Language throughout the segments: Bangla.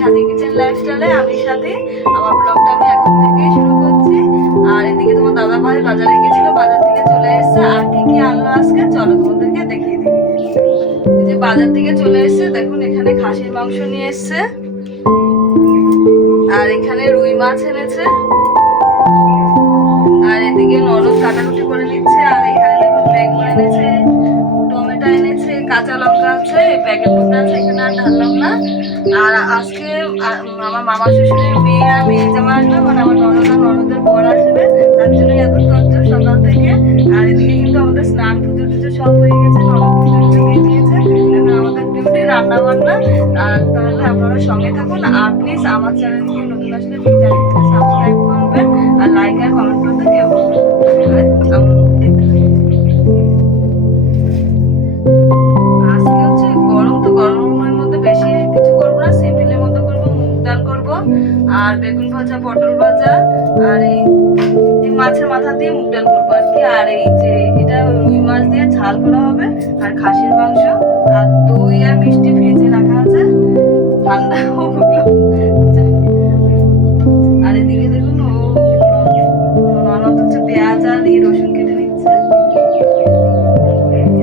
সাথী কিচেন লাইফস্টাইলে আমি সাথে আমার ব্লগটা আমি এখন থেকেই শুরু করছি। আর এদিকে তোমার দাদা ভাই বাজারে গেছিল, বাজার থেকে চলে এসেছে। আর কি কি আনলো আজকে? চলো তোমাদেরকে দেখিয়ে দিই। যে বাজার থেকে চলে এসেছে, দেখুন এখানে খাসির মাংস নিয়ে এসেছে। আর এখানে রুই মাছ এনেছে। আর এদিকে নরদ কাটাকুটি করে নিচ্ছে। আর এখানে দেখুন বেগুন এনেছে, টমেটো এনেছে, কাঁচা লঙ্কা আছে প্যাকেট আছে, এখানে আর ঢাললাম না আর আজকে আমার মামা শ্বশুরের মেয়ে আর মেয়ে জামা আসবে মানে আমার ননদ, ননদের বর আসবে, তার জন্য এত তঞ্চল সকাল থেকে। আর এদিকে কিন্তু আমাদের স্নান, পুজো টুজো সব হয়ে গেছে, ননদ পুজো দিয়ে দিয়েছে। আমাদের ডিউটি রান্না বান্না আর তাহলে আপনারা সঙ্গে থাকুন। আর প্লিজ আমার চ্যানেলকে নতুন আসলে সাবস্ক্রাইব করবেন। আর লাইক আর কমেন্ট করতে কেউ ঝাল করা হবে, আর খাসির মাংস, আর দই আর মিষ্টি ফ্রিজে রাখা আছে। ঠান্ডা আর এদিকে দেখুন হচ্ছে পেঁয়াজ আর এই রসুন কেটে নিচ্ছে।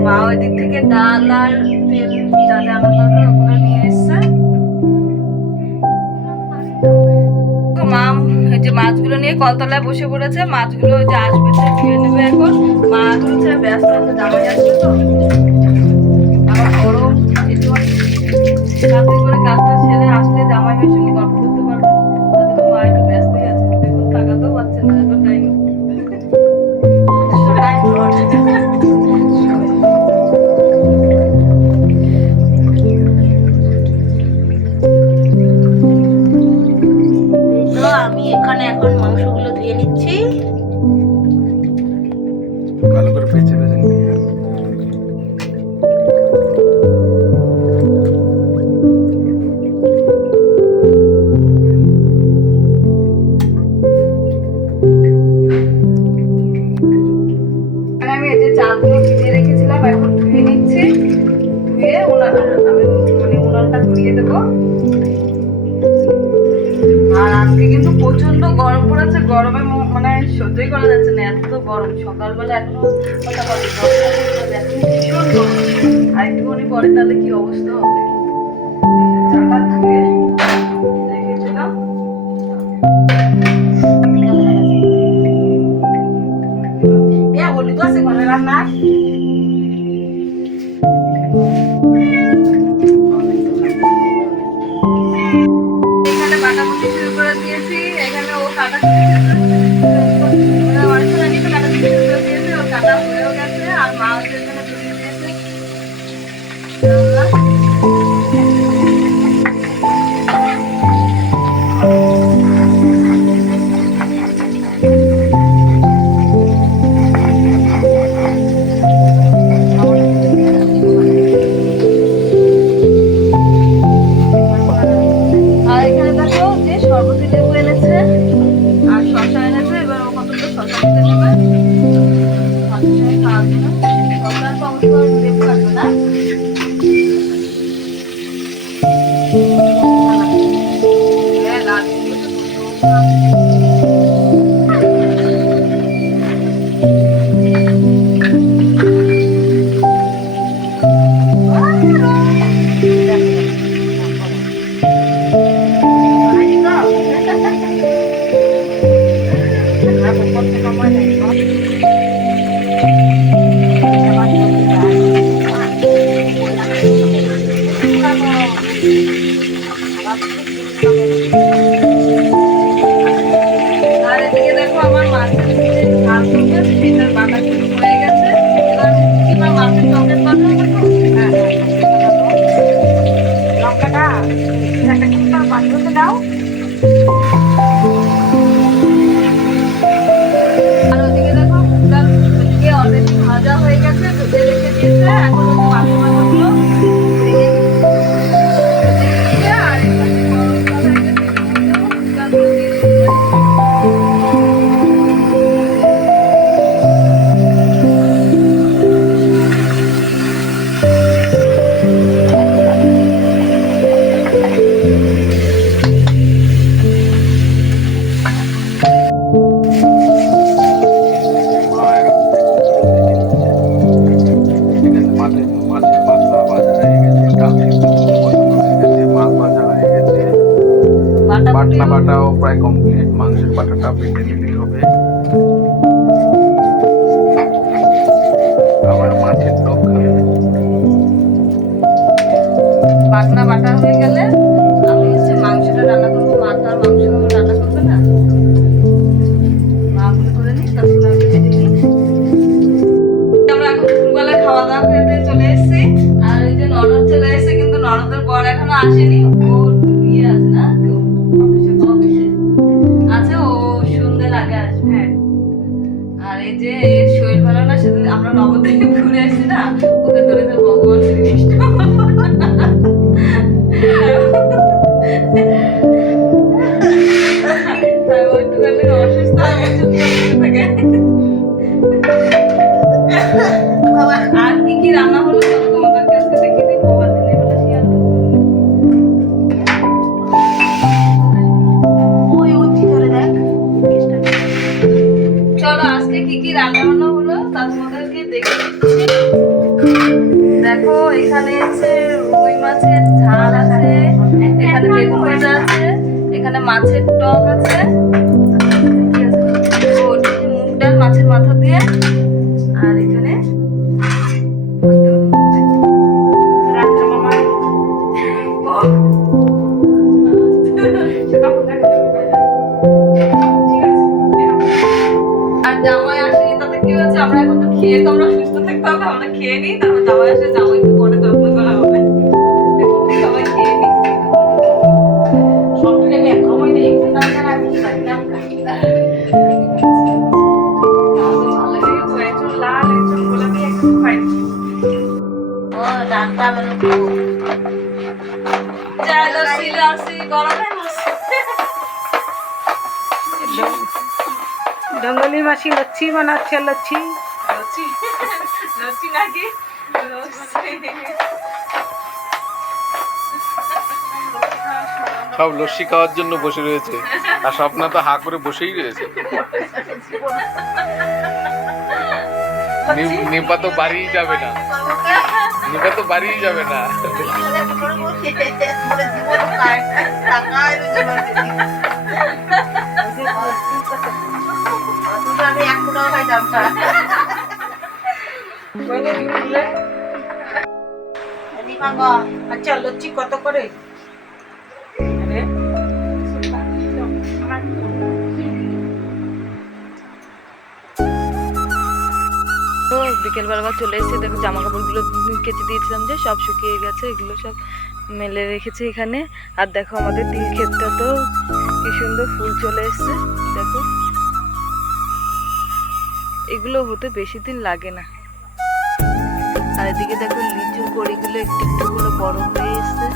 মা ওই দিক থেকে ডাল আর তেল যা আনা দরকার ওগুলো নিয়ে যে মাছগুলো নিয়ে কলতলায় বসে পড়েছে, মাছগুলো যে আসবে, সে ধুয়ে নেবে এখন। মাছগুলো হচ্ছে ব্যস্ত আছে জামাই আসবে তো। আমার গরম একটু করে কাজটা এখানে এখন গরমে মানে সহ্যই করা যাচ্ছে না, এত গরম। সকালবেলা এখনও কথা বলি দশটা পর্যন্ত এখন ভীষণ গরম। আর একটুখানি পরে তাহলে কি অবস্থা হবে? চাটা ধুয়ে রেখেছিলাম। এখানে বাটাবাটি শুরু করে দিয়েছি, এখানে ও কাটা গেছে আর মা হচ্ছে মাঝে মাঝে বাজা হয়ে গেছে মাছ বাজা হয়ে গেছে বাটনা বাটাও প্রায় কমপ্লিট মাংসের বাটাটা বেটে নিলেই হবে। আবার মাছের বাটা হয়ে গেলে আসেনি ও ইয়ে আছে না? আছে ও সন্ধ্যের আগে আসবে। হ্যাঁ। আর এই যে শরীর ভালো না সেদিন আমরা নবদ্বীপে ঘুরে আসি না ওকে ধরেছে ভগবান দেখো, এখানে আছে রুই মাছের ঝাল আছে, এখানে বেগুন ভাজা আছে, এখানে মাছের টক আছে, মুগ ডাল, মাছের মাথা দিয়ে, আর এখানে আর জামাই আসেনি, তাতে কি হয়েছে? আমরা এখন তো খেয়ে তো আমরা সুস্থ আমরা খেয়ে নিই তারপর জামাই জামাইকে পরে যত্ন করা হবে। সবাই খেয়ে নিই। মানে গরমে মাসি লচ্ছি বানাচ্ছে লচ্ছি। লস্যি নাকি সব লস্যি খাওয়ার জন্য বসে রয়েছে। আর স্বপ্না তো হা করে বসেই রয়েছে। নিপা তো বাড়িই যাবে না। নিপা তো বাড়িই যাবে না। আচ্ছা লচ্ছি, কত করে? বিকেলবেলা চলে এসেছি, দেখো জামা কাপড়গুলো কেচে দিয়েছিলাম যে, সব শুকিয়ে গেছে, এগুলো সব মেলে রেখেছি এখানে। আর দেখো আমাদের তিল ক্ষেতটা তো, কি সুন্দর ফুল চলে এসেছে, দেখো। এগুলো হতে বেশি দিন লাগে না। এদিকে দেখো লিচু কড়িগুলো একটু একটু করে বড় হয়ে এসছে।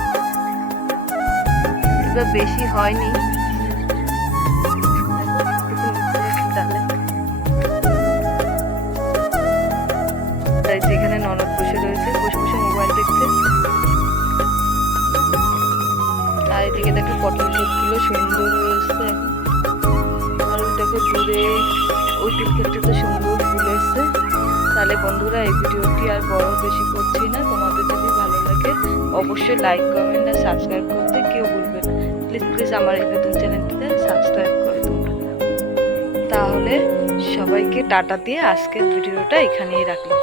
বেশি হয়নি। তাহলে বন্ধুরা, এই ভিডিওটি আর বড় বেশি করছি না। তোমাদের যদি ভালো লাগে, অবশ্যই লাইক কমেন্ট আর সাবস্ক্রাইব করতে কেউ ভুলবে না। প্লিজ প্লিজ আমার এই নতুন চ্যানেলটিতে সাবস্ক্রাইব করে তোমরা তাহলে সবাইকে টাটা দিয়ে আজকের ভিডিওটা এখানেই রাখলাম।